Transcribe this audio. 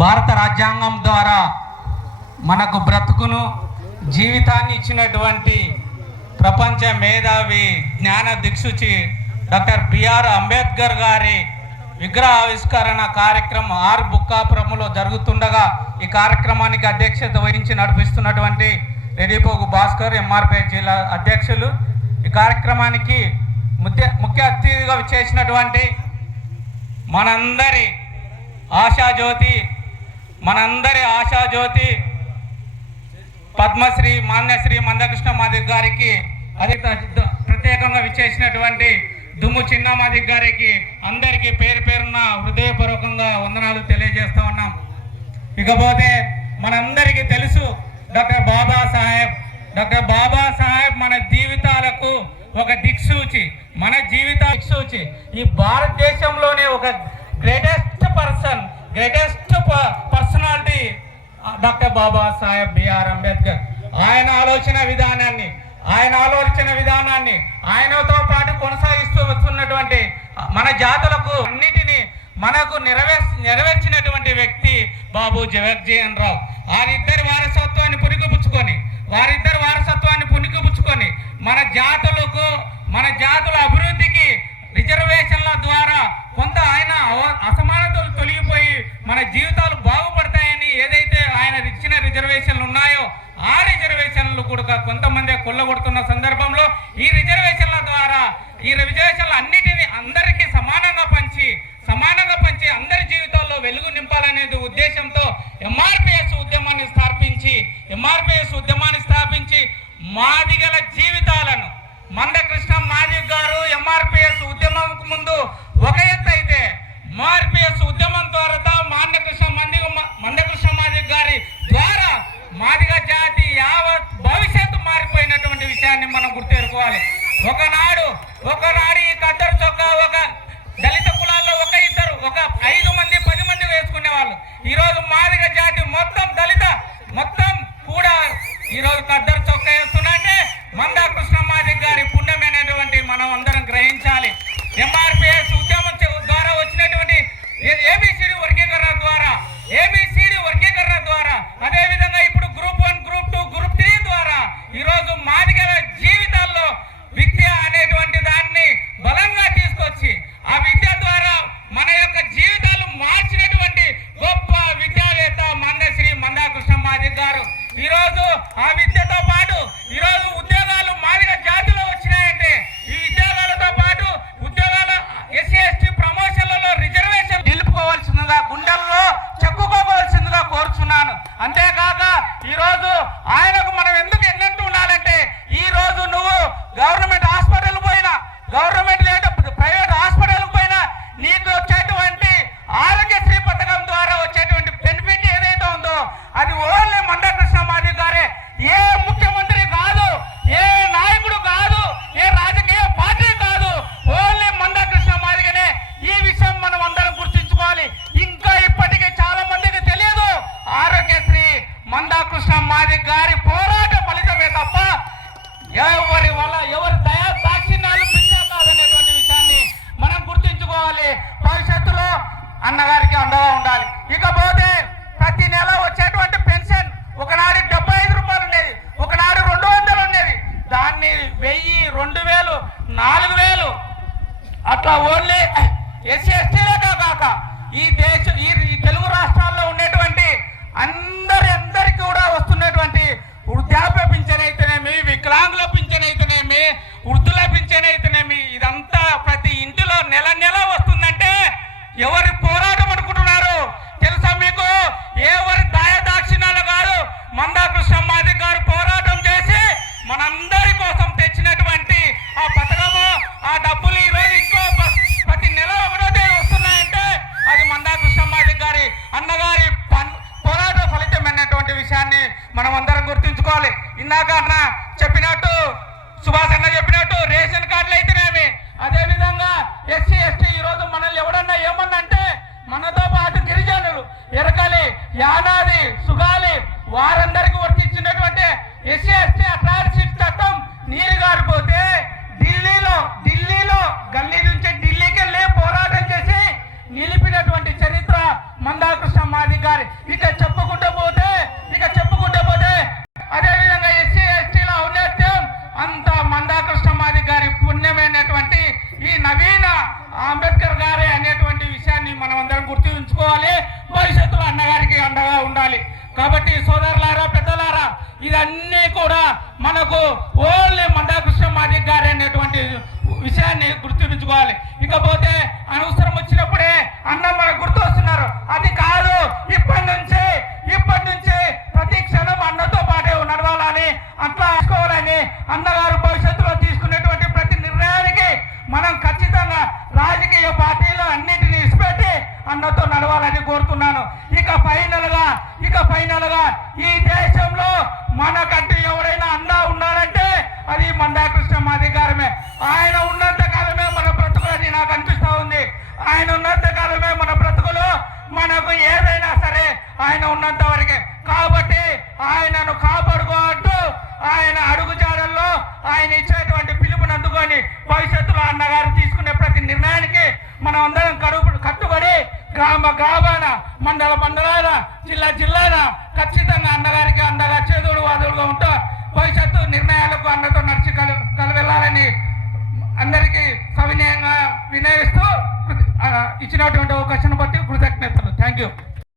భారత రాజ్యాంగం ద్వారా మనకు బ్రతుకును జీవితాన్ని ఇచ్చినటువంటి ప్రపంచ మేధావి జ్ఞాన దిక్సూచి డాక్టర్ బిఆర్ అంబేద్కర్ గారి విగ్రహ ఆవిష్కరణ కార్యక్రమం ఆర్ బుక్కాపురంలో జరుగుతుండగా ఈ కార్యక్రమానికి అధ్యక్షత వహించి నడిపిస్తున్నటువంటి రెడ్డిపోగు భాస్కర్ ఎంఆర్పిఎస్ జిల్లా అధ్యక్షులు, ఈ కార్యక్రమానికి ముఖ్య అతిథిగా చేసినటువంటి మనందరి ఆశాజ్యోతి పద్మశ్రీ మాన్యశ్రీ మందకృష్ణ మాదిక్ గారికి, అదే ప్రత్యేకంగా విచ్చేసినటువంటి దుమ్ము చిన్న మాదిక్ గారికి అందరికీ పేరు పేరున హృదయపూర్వకంగా వందనాలు తెలియజేస్తూ ఉన్నాం. ఇకపోతే మనందరికీ తెలుసు డాక్టర్ బాబాసాహెబ్ మన జీవితాలకు ఒక దిక్సూచి, ఈ భారతదేశంలోనే ఒక greatest personality doctor Babasaheb BR Ambedkar. ఆయన ఆలోచన విధానాన్ని ఆయనతో పాటు కొనసాగిస్తూ వస్తున్నటువంటి మన జాతులకు అన్నిటినీ మనకు నెరవేర్చినటువంటి వ్యక్తి బాబు జగజ్జీవన్ రావు. వారిద్దరి వారసత్వాన్ని పుణికిపుచ్చుకొని మన జాతుల అభివృద్ధికి రిజర్వేషన్ల ద్వారా కొంత ఆయన అసమానతలు తొలగిపోయి మన జీవితాలు బాగుపడతాయని ఏదైతే ఆయన ఇచ్చిన రిజర్వేషన్లు ఉన్నాయో ఆ రిజర్వేషన్లు కూడా కొంతమంది కొల్లగొడుతున్న సందర్భంలో ఈ రిజర్వేషన్ల ద్వారా ఈ రిజర్వేషన్లు అన్నిటినీ అందరికీ సమానంగా పంచి అందరి జీవితాల్లో వెలుగు నింపాలనేది ఉద్దేశంతో ఎంఆర్పిఎస్ ఉద్యమాన్ని స్థాపించి మాదిగల జీవితాలను మందకృష్ణ మాదిక్ గారు ఎంఆర్పిఎస్ ఉద్యమంకు ముందు ఒక ఎత్తు అయితే ఎంఆర్పిఎస్ ఉద్యమం ద్వారా మందకృష్ణ మాదిక్ గారి ద్వారా మాదిగ జాతి యావత్ భవిష్యత్తు మారిపోయినటువంటి విషయాన్ని మనం గుర్తెరుకోవాలి. ఒకనాడు ఈ కద్దరు చొక్కా ఒక దళిత కులాల్లో ఒక 5 మంది 10 మంది వేసుకునే వాళ్ళు. ఈరోజు మాదిగ జాతి మొత్తం కూడా ఈరోజు కద్దరు చొక్కా వేస్తున్నట్టే మందకృష్ణ మాదిక్ గారి పుణ్యమైనటువంటి మనం అందరం గ్రహించాలి. ఎంఆర్పిఎస్ ఉద్యమం ద్వారా వచ్చినటువంటి ఏబిసిడి వర్గీకరణ ద్వారా అదేవిధంగా ఇప్పుడు గ్రూప్ 1, గ్రూప్ 2, గ్రూప్ 3 ద్వారా ఈరోజు మాదిగల జీవితాల్లో విద్య అనేటువంటి దాన్ని బలంగా తీసుకొచ్చి ఆ విద్య ద్వారా మన యొక్క జీవితాలు మార్చినటువంటి గొప్ప విద్యావేత్త మందకృష్ణ మాదిక్ గారు. ఈరోజు ఆ విద్యతో పాటు ఈరోజు ఉద్యోగాలు మాదిగ జాతిలో వచ్చినాయంటే ఈ ఉద్యోగాలతో పాటు SC/ST ప్రమోషన్లలో రిజర్వేషన్ నిలుపుకోవాల్సిందిగా గుండెల్లో చెప్పుకోవాల్సిందిగా కోరుచున్నాను. అంతేకాక ఈరోజు ఆయనకు మనం ఎందుకు ఎన్నట్టు ఉండాలంటే ఈ రోజు నువ్వు గవర్నమెంట్ హాస్పిటల్ పోయినా, గవర్నమెంట్ లేదా ప్రైవేట్ హాస్పిటల్ పోయినా నీకు వచ్చేటువంటి ఆరోగ్యశ్రీ పథకం ద్వారా వచ్చేటువంటి బెనిఫిట్ ఏదైతే ఉందో అది ఓన్లీ మందకృష్ణ మాదిక్ గారే. ఏ ముఖ్యమంత్రి కాదు, ఏ నాయకుడు కాదు, ఏ రాజకీయ పార్టీ కాదు, ఓన్లీ మందకృష్ణ మాదిగనే. ఈ విషయం మనం అందరం గుర్తించుకోవాలి. ఇంకా ఇప్పటికీ చాలా మందికి తెలియదు ఆరోగ్యశ్రీ మందకృష్ణ మాదిక్ గారి పోరాట ఫలితమే తప్ప ఎవరి దయా దాక్షిణ్యాలు పిచ్చ కాదనేటువంటి విషయాన్ని మనం గుర్తించుకోవాలి. భవిష్యత్తులో అన్నగారికి అండగా ఉండాలి. ఇకపోతే ప్రతి నెల వచ్చేటువంటి పెన్షన్ ఒకనాడు 75 రూపాయలు ఉండేది, ఒకనాడు 200 ఉండేది. దాన్ని 1000, 2000, 4000 అట్లా ఓన్లీ SC/STలే కాక ఈ తెలుగు రాష్ట్రాల్లో ఉండేటువంటి అందరికీ కూడా వస్తున్నటువంటి వృద్ధాప్య పింఛన్ అయితేనేమి, వికలాంగుల పింఛన్ అయితేనేమి, వృద్ధుల పింఛన్ అయితేనేమి, ఇదంతా ప్రతి ఇంటిలో నెల వస్తుందంటే ఎవరి పోరాటం అనుకుంటున్నారు తెలుసా మీకు? ఎవరి దాక్షిణ్యాలు కాదు, మందకృష్ణ మాదిక్ గారు పోరాటం చేసి మనందరి కోసం తెచ్చినటువంటి ఆ పథకము, ఆ డబ్బులు ఈరోజు ఇంకో ప్రతి నెల 1వ తేదీ వస్తున్నాయంటే అది మందకృష్ణ మాదిక్ గారి అన్నగారి పోరాట ఫలితమైనటువంటి విషయాన్ని మనం అందరం గుర్తుంచుకోవాలి. ఇందాక చెప్పినట్టు సుభాష్ అన్న చెప్పినట్టు రేషన్ కార్డులు అయితేనేమి, అదేవిధంగా SC/ST ఈరోజు మనల్ని ఎవడన్నా ఏమన్నంటే మనతో పాటు గిరిజనులు, ఎరకలి, యానాది, సుగాలి వారందరికీ వర్తించినటువంటి SC/ST అట్రాసిటీ చట్టం నీరు గారిపోతే ఢిల్లీలో గల్లీ నుంచి ఢిల్లీకి వెళ్ళి పోరాటం చేసి నిలిపినటువంటి చరిత్ర మందకృష్ణ మాదిక్ గారి. భవిష్యత్తులో అన్నగారికి అండగా ఉండాలి. కాబట్టి సోదరులారా, పెద్దలారా, ఇదన్నీ కూడా మనకు ఓన్లీ మందాకృష్ణ మాదిగ గారు అనేటువంటి విషయాన్ని గుర్తుంచుకోవాలి. ఇకపోతే అనవసరం వచ్చినప్పుడే అన్న మనకు గుర్తు వస్తున్నారు, అది కాదు. ఇప్పటి నుంచి ప్రతి క్షణం అన్నతో పాటే నడవాలని, అట్లా తీసుకోవాలని, అన్నగారు భవిష్యత్తులో తీసుకునేటువంటి ప్రతి నిర్ణయానికి మనం ఖచ్చితంగా రాజకీయ పార్టీలు అన్నింటినీ ఇచ్చిపెట్టి అన్నతో నడవాలని కోరుతున్నాను. ఇక ఫైనల్ గా ఈ దేశంలో మనకంటే ఎవరైనా అన్న ఉన్నారంటే అది మందాకృష్ణ మాదిగ గారమే. ఆయన ఉన్నంత కాలమే మన బ్రతుకులని నాకు అనిపిస్తా ఉంది. ఆయన ఉన్నంత కాలమే మన బ్రతుకులు, మనకు ఏదైనా సరే ఆయన ఉన్నంత వరకే. కాబట్టి ఆయనను కాపాడుకోవద్దు. ఆయన అడుగుజాడల్లో ఆయన ఇచ్చేటువంటి పిలుపుని అందుకొని భవిష్యత్తులో అన్నగారు తీసుకునే ప్రతి నిర్ణయానికి మనం అందరం కట్టుబడి గ్రామాన, మండలాన, జిల్లాన ఖచ్చితంగా అన్నగారికి అండగా చేదుడు వాదుడుగా ఉంటా భవిష్యత్తు నిర్ణయాలకు అన్నతో నడిచి వెళ్ళాలని అందరికీ సవినయంగా వినయిస్తూ ఇచ్చినటువంటి అవకాశం బట్టి కృతజ్ఞతలు. Thank you.